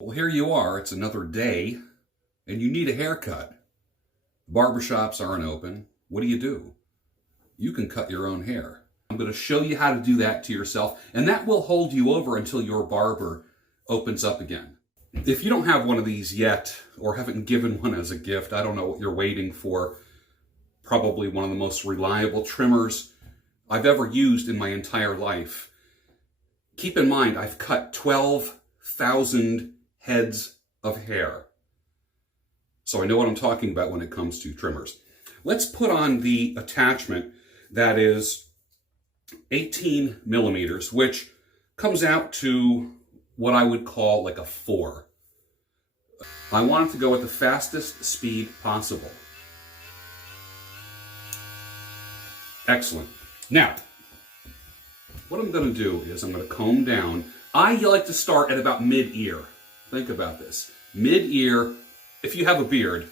Well, here you are, it's another day, and you need a haircut. Barbershops aren't open. What do? You can cut your own hair. I'm going to show you how to do that to yourself, and that will hold you over until your barber opens up again. If you don't have one of these yet, or haven't given one as a gift, I don't know what you're waiting for. Probably one of the most reliable trimmers I've ever used in my entire life. Keep in mind, I've cut 12,000 heads of hair. So I know what I'm talking about when it comes to trimmers. Let's put on the attachment that is 18 millimeters, which comes out to what I would call like a 4. I want it to go at the fastest speed possible. Excellent. Now, what I'm going to do is I'm going to comb down. I like to start at about mid-ear. Think about this. Mid-ear, if you have a beard,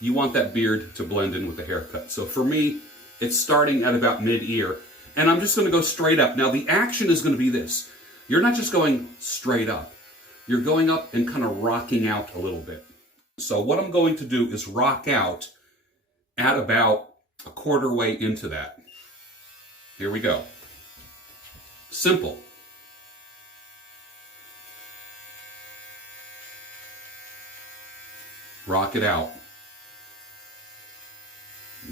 you want that beard to blend in with the haircut. So for me, it's starting at about mid-ear. And I'm just going to go straight up. Now the action is going to be this. You're not just going straight up. You're going up and kind of rocking out a little bit. So what I'm going to do is rock out at about a quarter way into that. Here we go. Simple. Rock it out.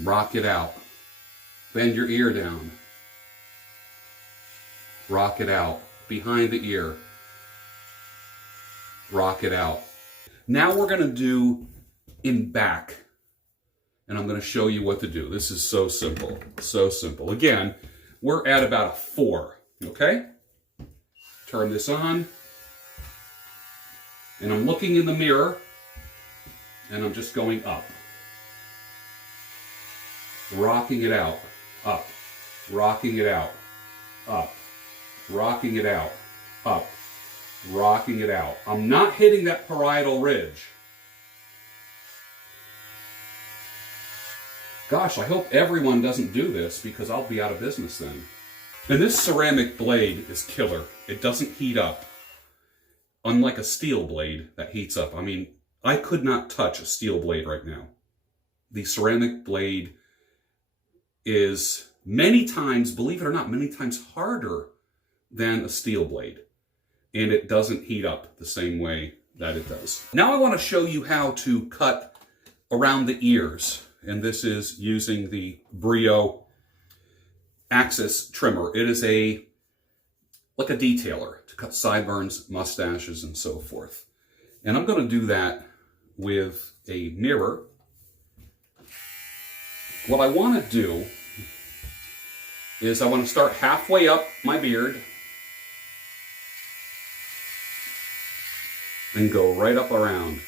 Rock it out. Bend your ear down. Rock it out. Behind the ear. Rock it out. Now we're going to do in back. And I'm going to show you what to do. This is so simple. So simple. Again, we're at about a 4. Okay? Turn this on. And I'm looking in the mirror. And I'm just going up. Rocking it out. Up. Rocking it out. Up. Rocking it out. Up. Rocking it out. I'm not hitting that parietal ridge. Gosh, I hope everyone doesn't do this because I'll be out of business then. And this ceramic blade is killer. It doesn't heat up. Unlike a steel blade that heats up. I mean, I could not touch a steel blade right now. The ceramic blade is many times, believe it or not, many times harder than a steel blade. And it doesn't heat up the same way that it does. Now I want to show you how to cut around the ears. And this is using the Brio Axis trimmer. It is like a detailer to cut sideburns, mustaches, and so forth. And I'm going to do that with a mirror. What I want to do is I want to start halfway up my beard and go right up around.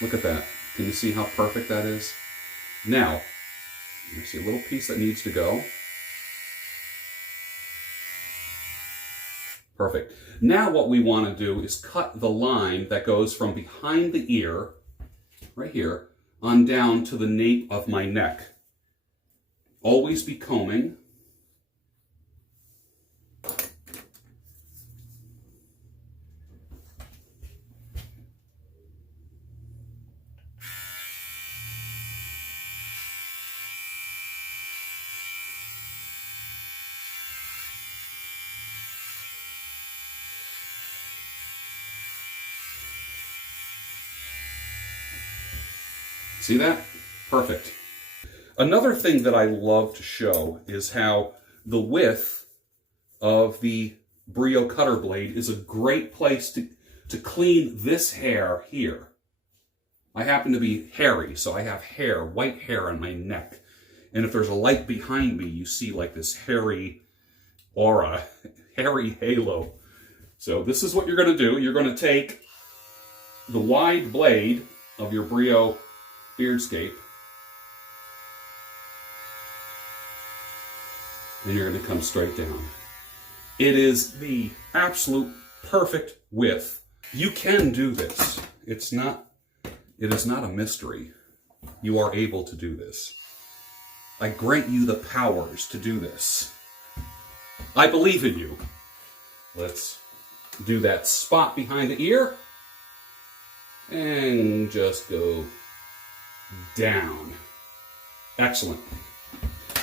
Look at that. Can you see how perfect that is? Now, you see a little piece that needs to go. Perfect. Now what we want to do is cut the line that goes from behind the ear, right here, on down to the nape of my neck. Always be combing. See that? Perfect. Another thing that I love to show is how the width of the Brio cutter blade is a great place to clean this hair here. I happen to be hairy, so I have hair, white hair on my neck. And if there's a light behind me, you see like this hairy aura, hairy halo. So this is what you're going to do. You're going to take the wide blade of your Brio Beardscape, and you're going to come straight down. It is the absolute perfect width. You can do this. It is not a mystery. You are able to do this. I grant you the powers to do this. I believe in you. Let's do that spot behind the ear and just go down. Excellent.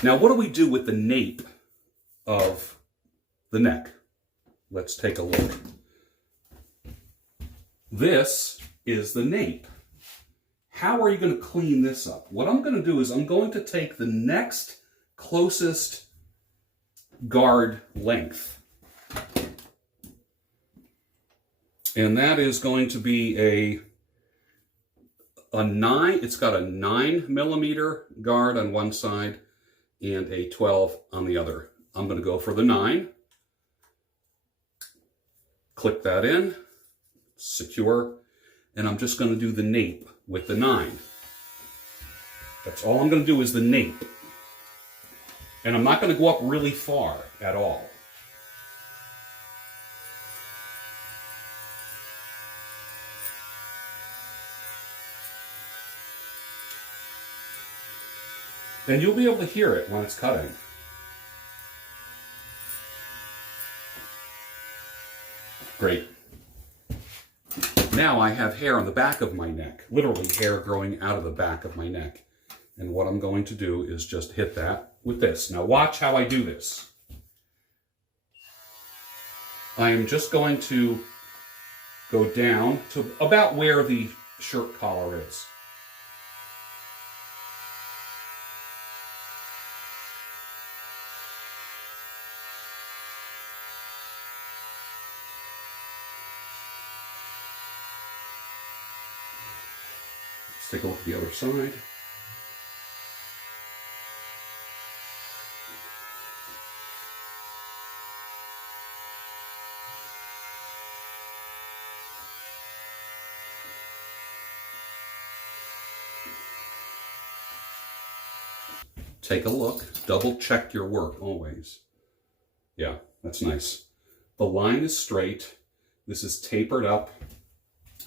Now, what do we do with the nape of the neck? Let's take a look. This is the nape. How are you going to clean this up? What I'm going to do is I'm going to take the next closest guard length. And that is going to be a 9, it's got a 9mm guard on one side and a 12 on the other. I'm going to go for the 9. Click that in, secure, and I'm just going to do the nape with the 9. That's all I'm going to do is the nape. And I'm not going to go up really far at all. And you'll be able to hear it when it's cutting. Great. Now I have hair on the back of my neck, literally hair growing out of the back of my neck. And what I'm going to do is just hit that with this. Now watch how I do this. I am just going to go down to about where the shirt collar is. Take a look at the other side. Take a look, double check your work always. Yeah, that's nice. The line is straight. This is tapered up.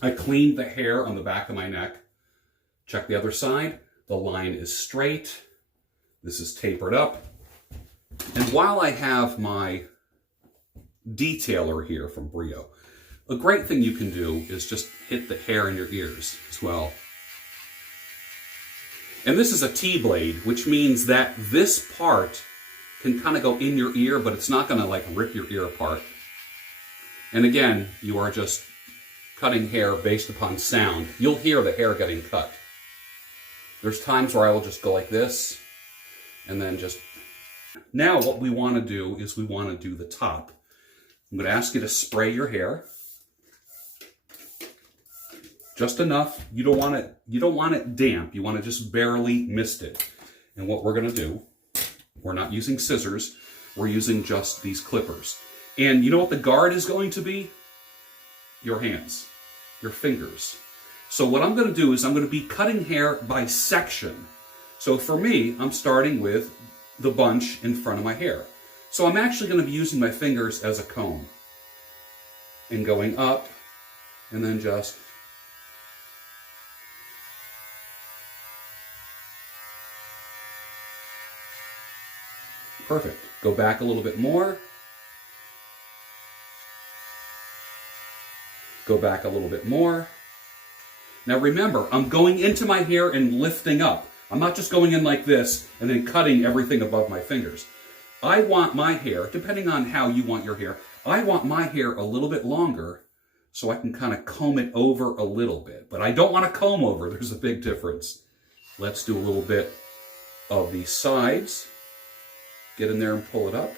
I cleaned the hair on the back of my neck. Check the other side. The line is straight. This is tapered up. And while I have my detailer here from Brio, a great thing you can do is just hit the hair in your ears as well. And this is a T-blade, which means that this part can kind of go in your ear, but it's not going to like rip your ear apart. And again, you are just cutting hair based upon sound. You'll hear the hair getting cut. There's times where I will just go like this, and then just... Now what we want to do is we want to do the top. I'm going to ask you to spray your hair. Just enough. You don't want it damp. You want to just barely mist it. And what we're going to do, we're not using scissors. We're using just these clippers. And you know what the guard is going to be? Your hands, your fingers. So what I'm going to do is I'm going to be cutting hair by section. So for me, I'm starting with the bunch in front of my hair. So I'm actually going to be using my fingers as a comb and going up and then just... Perfect. Go back a little bit more. Go back a little bit more. Now remember, I'm going into my hair and lifting up. I'm not just going in like this and then cutting everything above my fingers. I want my hair, depending on how you want your hair, I want my hair a little bit longer so I can kind of comb it over a little bit. But I don't want to comb over. There's a big difference. Let's do a little bit of the sides. Get in there and pull it up.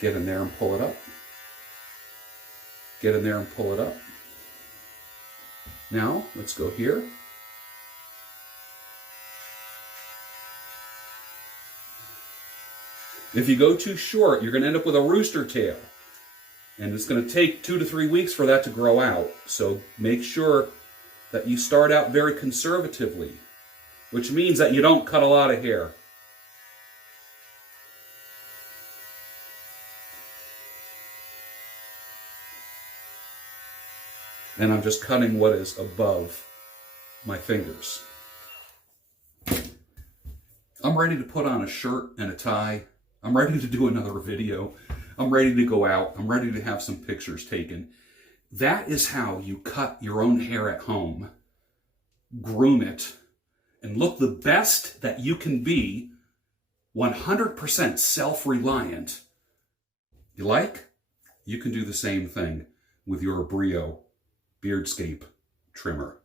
Get in there and pull it up. Get in there and pull it up. Now, let's go here. If you go too short, you're going to end up with a rooster tail. And it's going to take 2 to 3 weeks for that to grow out. So make sure that you start out very conservatively, which means that you don't cut a lot of hair. And I'm just cutting what is above my fingers. I'm I'm ready to put on a shirt and a tie. I'm ready to do another video. I'm ready to go out. I'm ready to have some pictures taken. That is how you cut your own hair at home, groom it, and look the best that you can be, 100% self-reliant. You like? You can do the same thing with your Brio Beardscape Trimmer.